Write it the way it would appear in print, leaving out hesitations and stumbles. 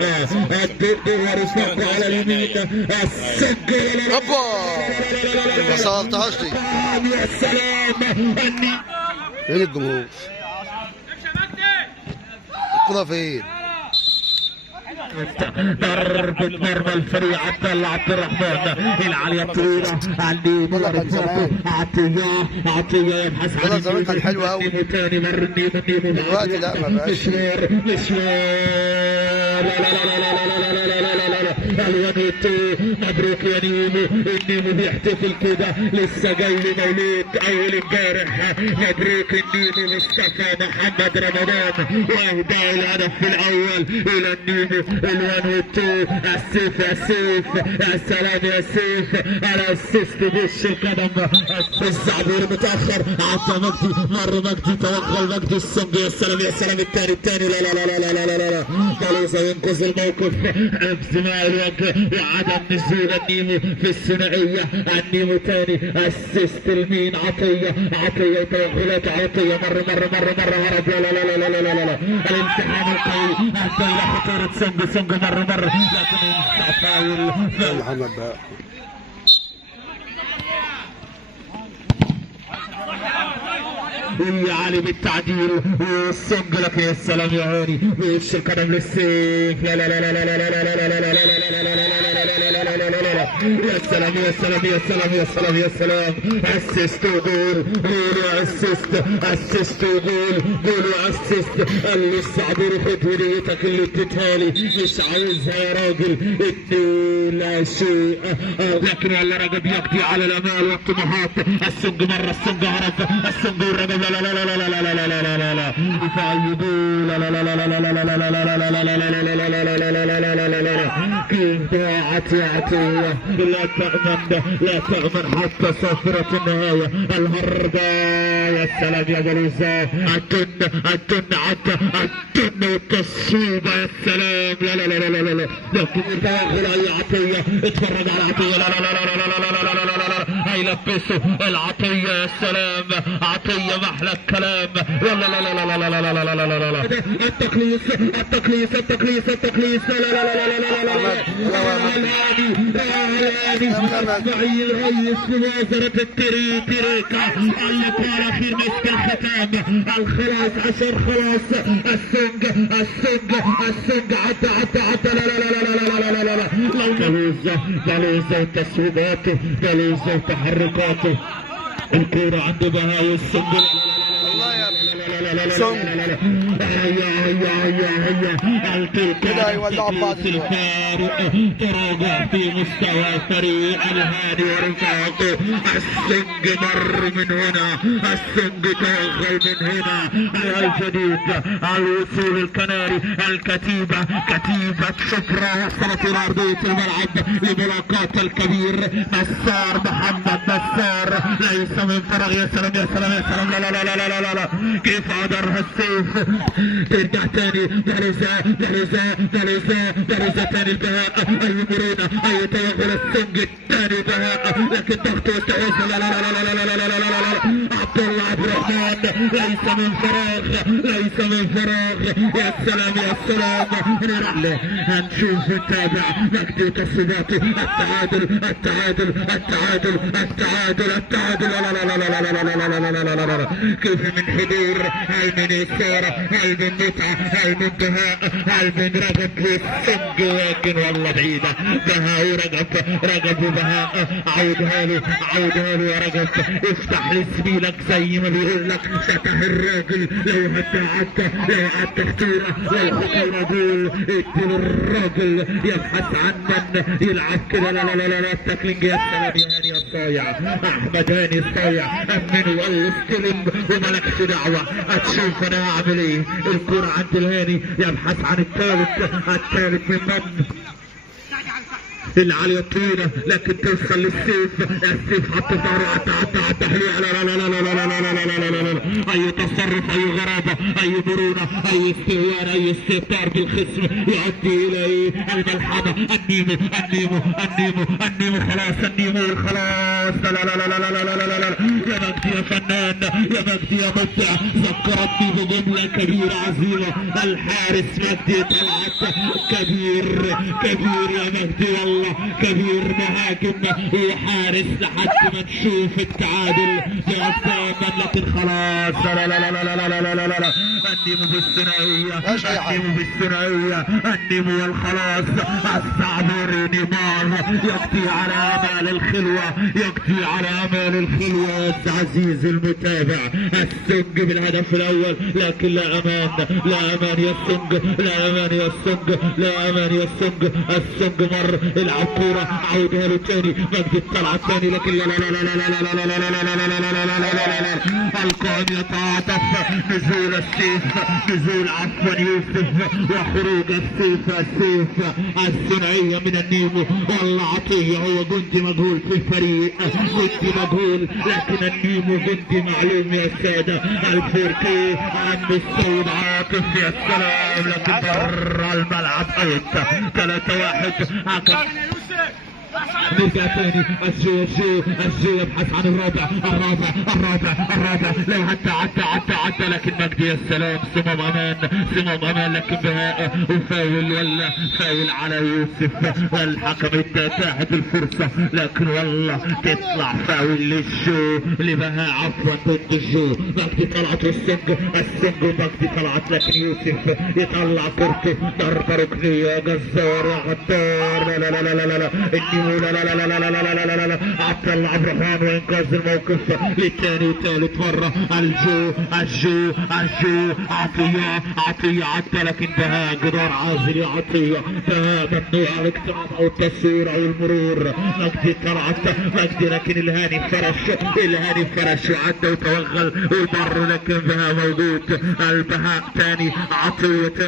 الدب ورفاق على اليمين السجل هوبا ما صارتهاش دي. يا سلام فين الجمهور؟ الكرة فين؟ ضربة مرمى الفريق عبد الرحمن العالية الطويلة عندي عطية يبحث عن زمان كان حلو قوي. تاني مر النيمو دلوقتي لا ما بقاش. الونيتو مبروك يا نيمو. النيمو بيحتفل كده لسه جاي له مولود اول امبارح. مبروك النيمو مصطفى محمد رمضان واهداء الهدف الاول الى النيمو. الونيتو السيف يا سيف يا سلام يا سيف على السيست بوش القدم. الزعبور متاخر عطى مجدي مر مجدي توغل مجدي السنج. يا سلام يا سلام الثاني لا لا لا لا لا لا لا لا خلاص ينقذ الموقف بزماء الوجه وعدم نزول النيمو في الثنائيه. النيمو ثاني اسيست المين عطيه توغلات عطيه مر هرب لا لا لا لا لا لا لا الامتحان القوي الى خطوره سنج مر لكن فاول محمد بقى ويا علي بالتعديل والسنج لك. يا سلام يا هاني وش القدم للسيف. لا لا لا لا لا لا لا لا لا لا يا سلام يا سلام يا سلام يا سلام يا سلام. اسيست وجول جول اسيست وجول جول اسيست. قال لي الصعبور خد هديتك اللي اديتها لي مش عايزها يا راجل. اتنين لا شيء لكن والله رجب يقضي على الامال والطموحات. السنج مره السنج هرب السنج والرجب لا لا لا لا لا لا لا لا لا لا لا يفعلوا لا لا لا لا لا لا لا لا لا لا لا لا كيف ضاعت يا عطية. لا تأمن حتى صافرة النهاية. الهربة يا سلام يا بلوزة. التن والتصويبة يا سلام. لا لا لا لا لا لا لكن يتوغل اي عطية. اتفرج على عطية لا لا لا لا لا لا لا لا لا لا هيلبسوا العطية. يا سلام عطية محلى الكلام. لا لا لا لا لا لا لا لا لا لا لا التقليص لا لا لا لا لا لا اسماعيل ريس بوزارة التريكة اللي قال في مسك الختام الخلاص عشان خلاص. السنج عدى لا لا لا لا لا لا لا بلوزة وتسويباته بلوزة وتحركاته. الكورة عند بهاء والسنج كده هيولعوا بعض الفارق تراجع في مستوى الفريق الهادي ورفاقه. السنج مر من هنا السنج توغل من هنا. الجديد الوصول الكناري الكتيبة شبرا وصلت الى ارضية الملعب لملاقاة الكبير مسار محمد مسار ليس من فراغ. يا سلام يا سلام يا سلام لا لا لا لا لا لا كيف عذرها السيف. ترجع تاني درزة تاني البهاء اي مرونة اي توغل السنج الثاني بهاء لكن ضغط واستحواذ لا لا لا لا لا لا لا لا لا عبد الله عبد الرحمن ليس من فراغ. يا سلام يا سلام هنشوف نتابع مجدي وتصويباته. التعادل لا لا لا لا لا لا لا لا لا لا لا كيف من حضور هاي من إثارة هاي من متعة هاي من بهاء هاي من رجب والسنج. لكن والله بعيدة بهاء ورجب وبهاء عودها له يا رجب. افتح لزميلك زي ما بيقول لك فتح الراجل. لو عدت خطيرة لو خطيرة جول ادي الراجل يبحث عن من يلعب كده. لا لا لا لا التاكلينج. يا سلام يا هاني الصايع احمد هاني الصايع امنه قال استلم ومالكش دعوة هتشوف انا هعمل ايه. الكرة عند الهاني يبحث عن الثالث من العالية الطويلة لكن توصل للسيف. السيف حط ظهره عدى حلوة. لا لا لا لا لا لا لا لا لا لا لا اي تصرف اي غرابة اي مرونة اي استهوان اي استهتار بالخصم يؤدي الى الملحمة. النيمو خلاص لا لا لا لا لا لا لا لا يا مجدي يا فنان، يا مجدي يا مبدع. ذكرتني بجملة كبيرة عظيمة، الحارس مجدي طلعت كبير كبير يا مجدي والله، كبير مهاجم وحارس لحد ما نشوف التعادل بأقدام. لكن خلاص لا لا لا لا لا لا لا لا لا النيمو بالثنائية، النيمو بالثنائية، النيمو والخلاص. الصعبور نيمار يقضي على آمال الخلوة، يقضي على آمال الخلوة. عزيزي المتابع، السنج بالهدف الأول، لكن لا أمان، لا أمان يا السنج، لا أمان يا السنج، لا أمان يا السنج. السنج مر العب كورة، عودها له تاني، مجدي الطلعة تاني، لكن لا لا لا لا لا لا لا لا لا لا لا. القائم يتعاطف، نزول السيف، نزول عفوا يوسف، وخروج السيف. السيف الثنائية من النيمو، والله عطية هو جندي مجهول في الفريق، جندي مجهول، لكن النيمو جندي معلوم يا سادة. الفوركي عم السيد عاطف يا سلام، لكن برا الملعب اوت. 3-1 حكم. نرجع تاني، الجو يبحث عن الرابع، لو عدى لكن مجدي يا سلام. صمام امان لكن بهاء وفاول، ولا فاول على يوسف. والحكم اتاحت الفرصة، لكن والله تطلع فاول للجو لبهاء، عفوا ضد الجو. مجدي طلعت والسنج ومجدي طلعت، لكن يوسف يطلع كورته، ضربة ركنية جزار يا غدار. لا لا لا لا لا لا النيمو، لا لا لا لا لا لا لا لا لا لا. عبد الله عبد الرحمن وانقاذ الموقف للثاني وثالث مرة. الجو عطية عدى، لكن بهاء جدار عازل يا عطية. بهاء ممنوع الاقتراب او التصوير او المرور. مجدي طلعت، مجدي لكن الهاني فرش وعدى وتوغل وبر، لكن بهاء موجود. البهاء ثاني، عطية